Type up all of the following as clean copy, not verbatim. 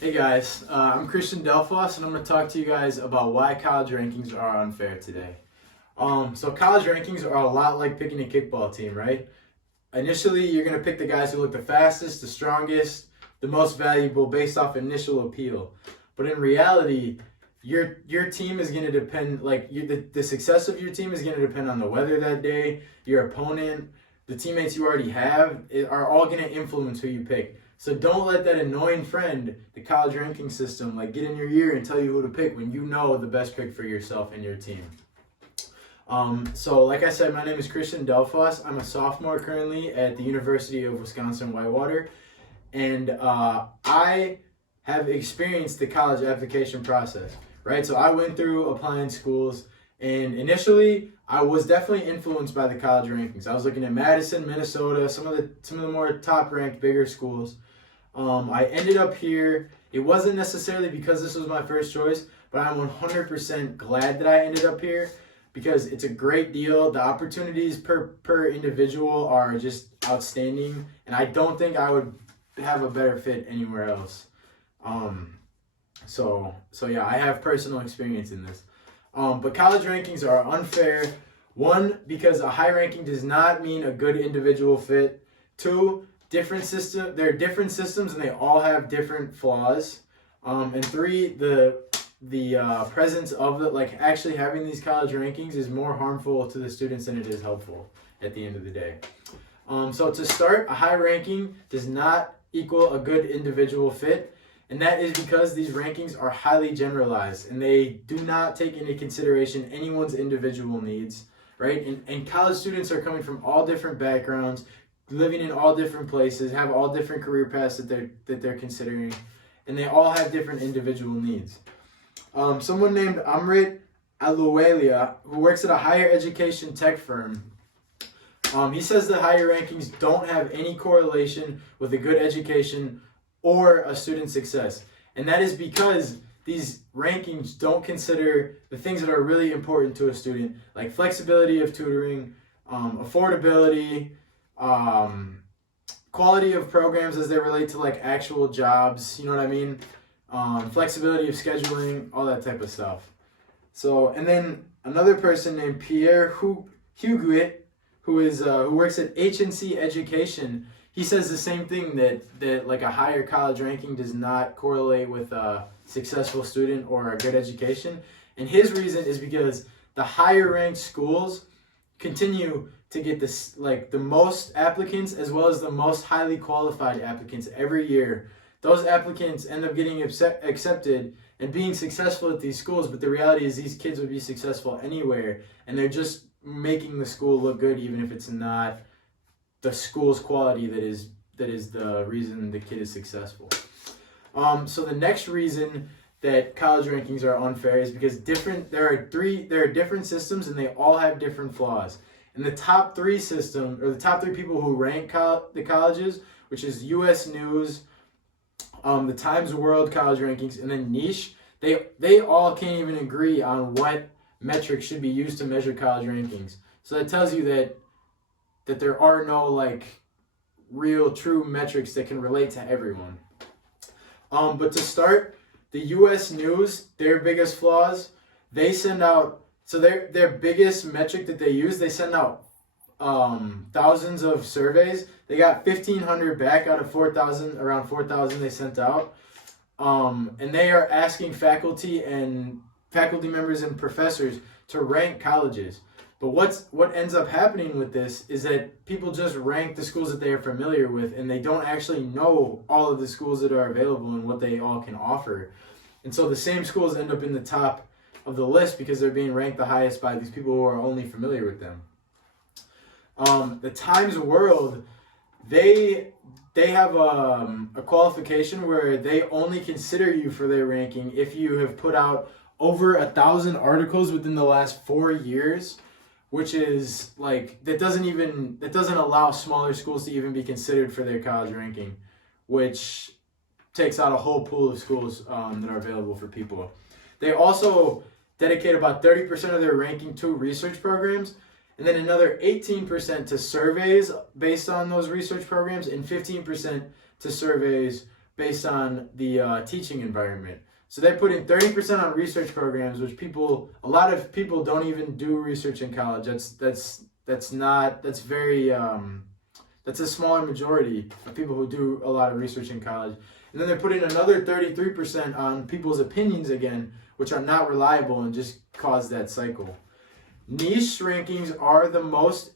Hey guys, I'm Christian Delphos, and I'm going to talk to you guys about why college rankings are unfair today. So college rankings are a lot like picking a kickball team, right? Initially, you're going to pick the guys who look the fastest, the strongest, the most valuable based off initial appeal. But in reality, your team is going to depend, the success of your team is going to depend on the weather that day, your opponent, the teammates you already have are all going to influence who you pick. So don't let that annoying friend, the college ranking system, get in your ear and tell you who to pick when you know the best pick for yourself and your team. So like I said, my name is Christian Delphos. I'm a sophomore currently at the University of Wisconsin-Whitewater, and I have experienced the college application process, right? So I went through applying schools, and initially I was definitely influenced by the college rankings. I was looking at Madison, Minnesota, some of the more top-ranked, bigger schools. I ended up here. It wasn't necessarily because this was my first choice, but I'm 100% glad that I ended up here because it's a great deal. The opportunities per individual are just outstanding, and I don't think I would have a better fit anywhere else. So yeah, I have personal experience in this. But college rankings are unfair. One, because a high ranking does not mean a good individual fit. Two, there are different systems and they all have different flaws. And three, the presence of actually having these college rankings is more harmful to the students than it is helpful at the end of the day. So to start, a high ranking does not equal a good individual fit, and that is because these rankings are highly generalized and they do not take into consideration anyone's individual needs, right? And college students are coming from all different backgrounds, living in all different places, have all different career paths that they're considering, and they all have different individual needs. Someone named Amrit Aluwalia, who works at a higher education tech firm, he says that higher rankings don't have any correlation with a good education or a student's success. And that is because these rankings don't consider the things that are really important to a student, like flexibility of tutoring, affordability, quality of programs as they relate to actual jobs, you know what I mean? Flexibility of scheduling, all that type of stuff. So, and then another person named Pierre Huguet, who works at HNC Education, he says the same thing, that a higher college ranking does not correlate with a successful student or a good education. And his reason is because the higher ranked schools continue to get the most applicants as well as the most highly qualified applicants every year. Those applicants end up getting accepted and being successful at these schools, but the reality is these kids would be successful anywhere, and they're just making the school look good even if it's not the school's quality that is the reason the kid is successful. So the next reason that college rankings are unfair is because there are different systems and they all have different flaws. And the top three people who rank the colleges, which is U.S. News, the Times World College Rankings, and then Niche, they all can't even agree on what metrics should be used to measure college rankings. So that tells you that there are no real true metrics that can relate to everyone. But to start, the U.S. News, their biggest flaws, they send out, so their biggest metric that they use, they send out thousands of surveys. They got 1,500 back out of 4,000, around 4,000 they sent out. And they are asking faculty members and professors to rank colleges. But what ends up happening with this is that people just rank the schools that they are familiar with, and they don't actually know all of the schools that are available and what they all can offer. And so the same schools end up in the top of the list because they're being ranked the highest by these people who are only familiar with them. The Times World, they have a qualification where they only consider you for their ranking if you have put out over 1,000 articles within the last 4 years, which is that doesn't allow smaller schools to even be considered for their college ranking, which takes out a whole pool of schools that are available for people. They also dedicate about 30% of their ranking to research programs, and then another 18% to surveys based on those research programs, and 15% to surveys based on the teaching environment. So they put in 30% on research programs, which a lot of people don't even do research in college. That's a smaller majority of people who do a lot of research in college. And then they're putting another 33% on people's opinions again, which are not reliable and just cause that cycle. Niche rankings are the most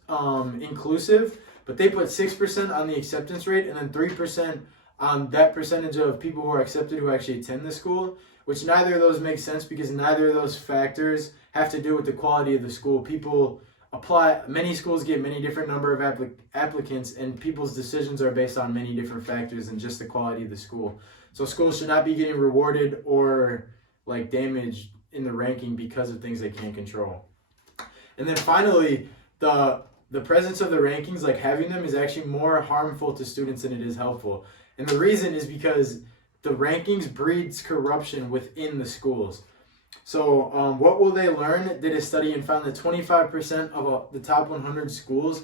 inclusive, but they put 6% on the acceptance rate and then 3% on that percentage of people who are accepted who actually attend the school, which neither of those make sense because neither of those factors have to do with the quality of the school. People apply, many schools get many different number of applicants, and people's decisions are based on many different factors than just the quality of the school. So schools should not be getting rewarded or like damaged in the ranking because of things they can't control. And then finally, the presence of the rankings, like having them, is actually more harmful to students than it is helpful. And the reason is because the rankings breeds corruption within the schools. So what will they learn did a study and found that 25% of the top 100 schools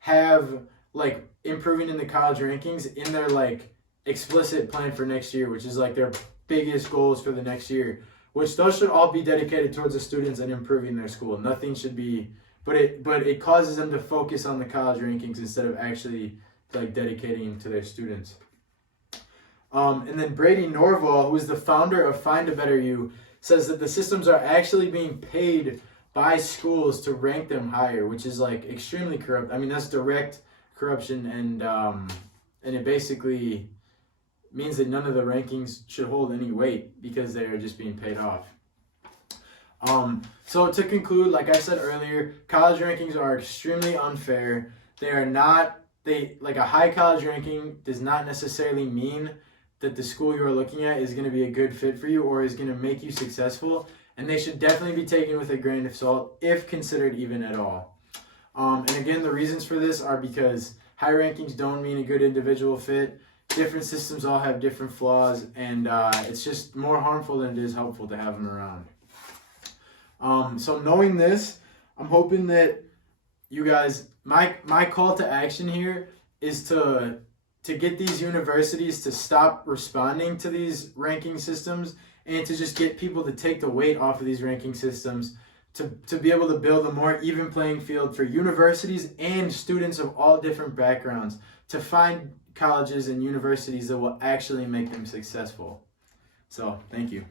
have like improving in the college rankings in their like explicit plan for next year, which is like their biggest goals for the next year, which those should all be dedicated towards the students and improving their school. Nothing should be, but it causes them to focus on the college rankings instead of actually like dedicating to their students. And then Brady Norval, who is the founder of Find a Better You, says that the systems are actually being paid by schools to rank them higher, which is like extremely corrupt. I mean, that's direct corruption, and it basically means that none of the rankings should hold any weight because they are just being paid off. So to conclude, like I said earlier, college rankings are extremely unfair. Like a high college ranking does not necessarily mean that the school you're looking at is going to be a good fit for you or is going to make you successful, and they should definitely be taken with a grain of salt if considered even at all. And again, the reasons for this are because high rankings don't mean a good individual fit. Different systems all have different flaws, and it's just more harmful than it is helpful to have them around. So knowing this, I'm hoping that you guys, my call to action here is to get these universities to stop responding to these ranking systems and to just get people to take the weight off of these ranking systems to be able to build a more even playing field for universities and students of all different backgrounds to find colleges and universities that will actually make them successful. So, thank you.